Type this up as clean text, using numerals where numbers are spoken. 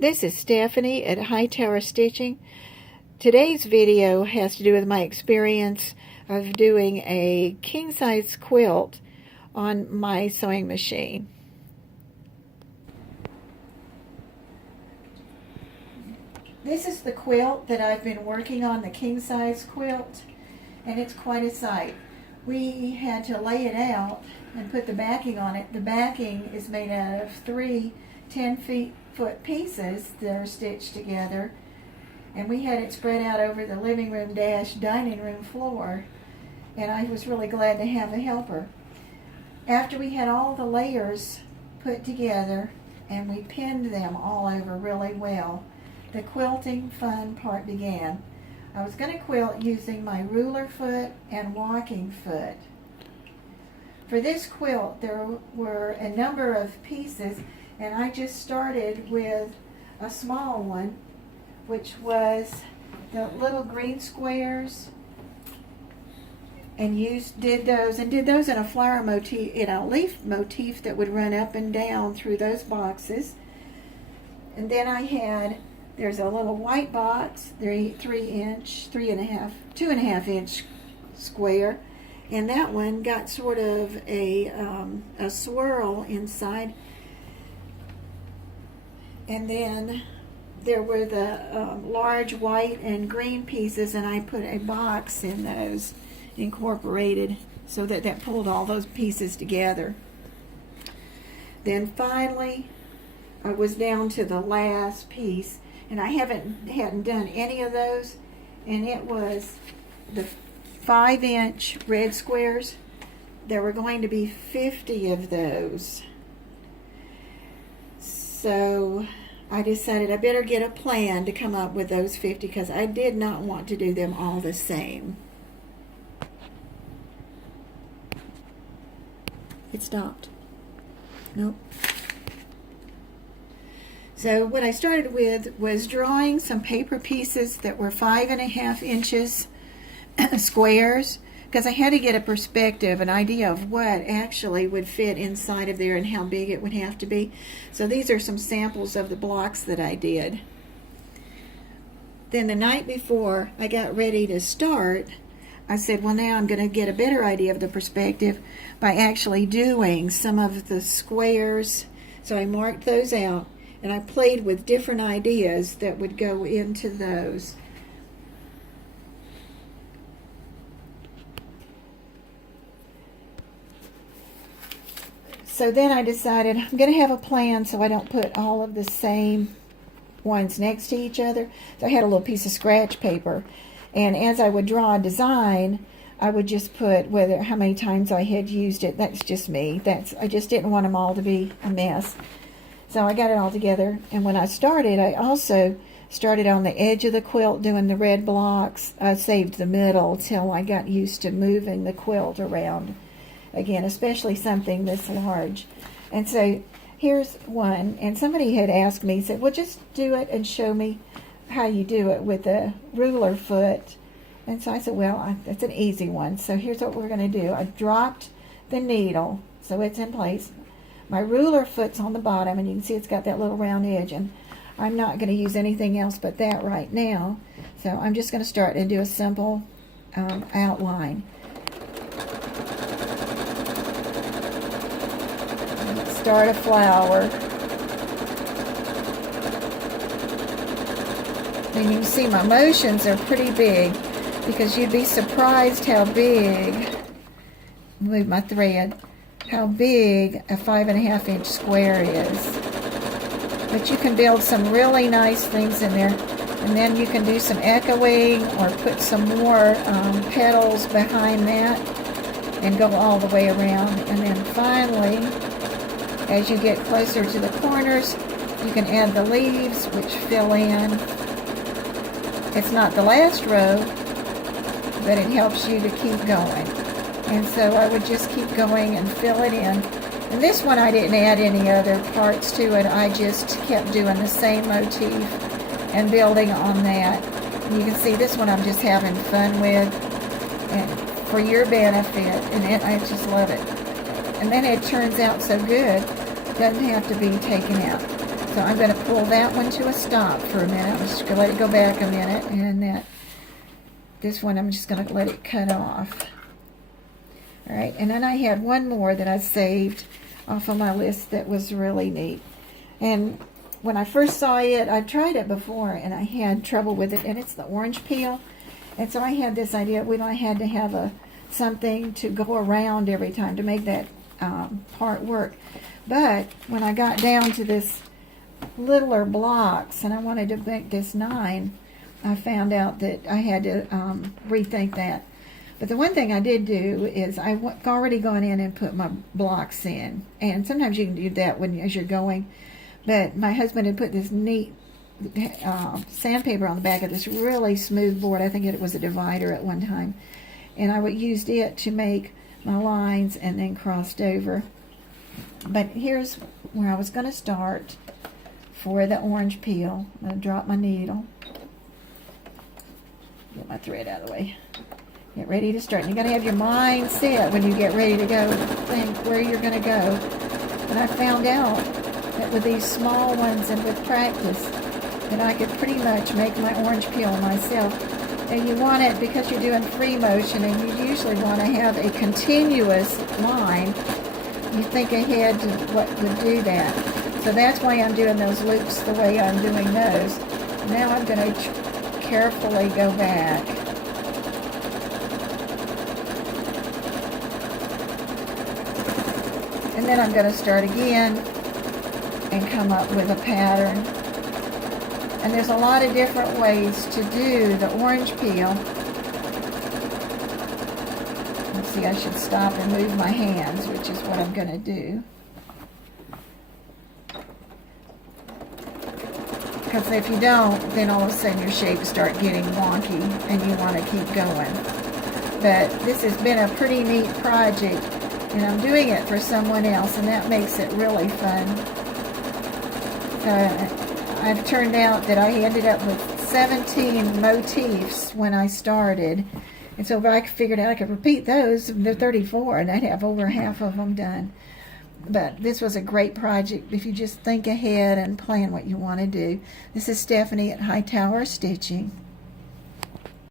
This is Stephanie at Hightower Stitching. Today's video has to do with my experience of doing a king-size quilt on my sewing machine. This is the quilt that I've been working on, the king-size quilt, and it's quite a sight. We had to lay it out and put the backing on it. The backing is made out of three 10-foot pieces that are stitched together, and we had it spread out over the living room dining room floor, and I was really glad to have a helper. After we had all the layers put together and we pinned them all over really well, the quilting fun part began. I was going to quilt using my ruler foot and walking foot. For this quilt there were a number of pieces, and I just started with a small one, which was the little green squares, and did those in a flower motif, in a leaf motif that would run up and down through those boxes. And then there's a little white box, 2.5 inch square, and that one got sort of a swirl inside. And then there were the large white and green pieces, and I put a box in those, incorporated, so that pulled all those pieces together. Then finally I was down to the last piece, and I hadn't done any of those, and it was the 5-inch red squares. There were going to be 50 of those. So I decided I better get a plan to come up with those 50, because I did not want to do them all the same. It stopped. Nope. So what I started with was drawing some paper pieces that were 5.5 inches squares, because I had to get a perspective, an idea of what actually would fit inside of there and how big it would have to be. So these are some samples of the blocks that I did. Then the night before I got ready to start, I said, well, now I'm going to get a better idea of the perspective by actually doing some of the squares. So I marked those out, and I played with different ideas that would go into those. So then I decided I'm going to have a plan so I don't put all of the same ones next to each other. So I had a little piece of scratch paper, and as I would draw a design, I would just put how many times I had used it. That's just me. I just didn't want them all to be a mess. So I got it all together, and when I started, I also started on the edge of the quilt doing the red blocks. I saved the middle till I got used to moving the quilt around again, especially something this large. And so here's one, and somebody had asked me, said, well, just do it and show me how you do it with a ruler foot. And so I said, well, that's an easy one. So here's what we're going to do. I dropped the needle so it's in place. My ruler foot's on the bottom, and you can see it's got that little round edge, and I'm not going to use anything else but that right now. So I'm just going to start and do a simple outline. Start a flower. And you can see my motions are pretty big, because you'd be surprised how big, move my thread, how big a 5.5 inch square is. But you can build some really nice things in there, and then you can do some echoing or put some more petals behind that and go all the way around. And then finally, as you get closer to the corners, you can add the leaves, which fill in. It's not the last row, but it helps you to keep going. And so I would just keep going and fill it in. And this one I didn't add any other parts to it. I just kept doing the same motif and building on that. And you can see this one I'm just having fun with, and for your benefit, and I just love it. And then it turns out so good, it doesn't have to be taken out. So I'm going to pull that one to a stop for a minute. I'm just going to let it go back a minute, and this one I'm just going to let it cut off. All right, and then I had one more that I saved off of my list that was really neat. And when I first saw it, I've tried it before and I had trouble with it, and it's the orange peel. And so I had this idea, I had to have something to go around every time to make that part work. But when I got down to this littler blocks and I wanted to make this 9, I found out that I had to rethink that. But the one thing I did do is I've already gone in and put my blocks in. And sometimes you can do that as you're going. But my husband had put this neat sandpaper on the back of this really smooth board. I think it was a divider at one time. And I used it to make my lines and then crossed over. But here's where I was going to start for the orange peel. I'm going to drop my needle. Get my thread out of the way. Get ready to start. And you got to have your mind set when you get ready to go. Think where you're going to go. And I found out that with these small ones and with practice, that I could pretty much make my orange peel myself. And you want it, because you're doing free motion, and you usually want to have a continuous line. You think ahead to what would do that. So that's why I'm doing those loops the way I'm doing those. Now I'm going to carefully go back. And then I'm going to start again and come up with a pattern. And there's a lot of different ways to do the orange peel. Let's see, I should stop and move my hands, which is what I'm going to do. Because if you don't, then all of a sudden your shapes start getting wonky and you want to keep going. But this has been a pretty neat project, and I'm doing it for someone else, and that makes it really fun. I've turned out that I ended up with 17 motifs when I started. And so if I figured out I could repeat those, they're 34, and I'd have over half of them done. But this was a great project if you just think ahead and plan what you want to do. This is Stephanie at Hightower Stitching.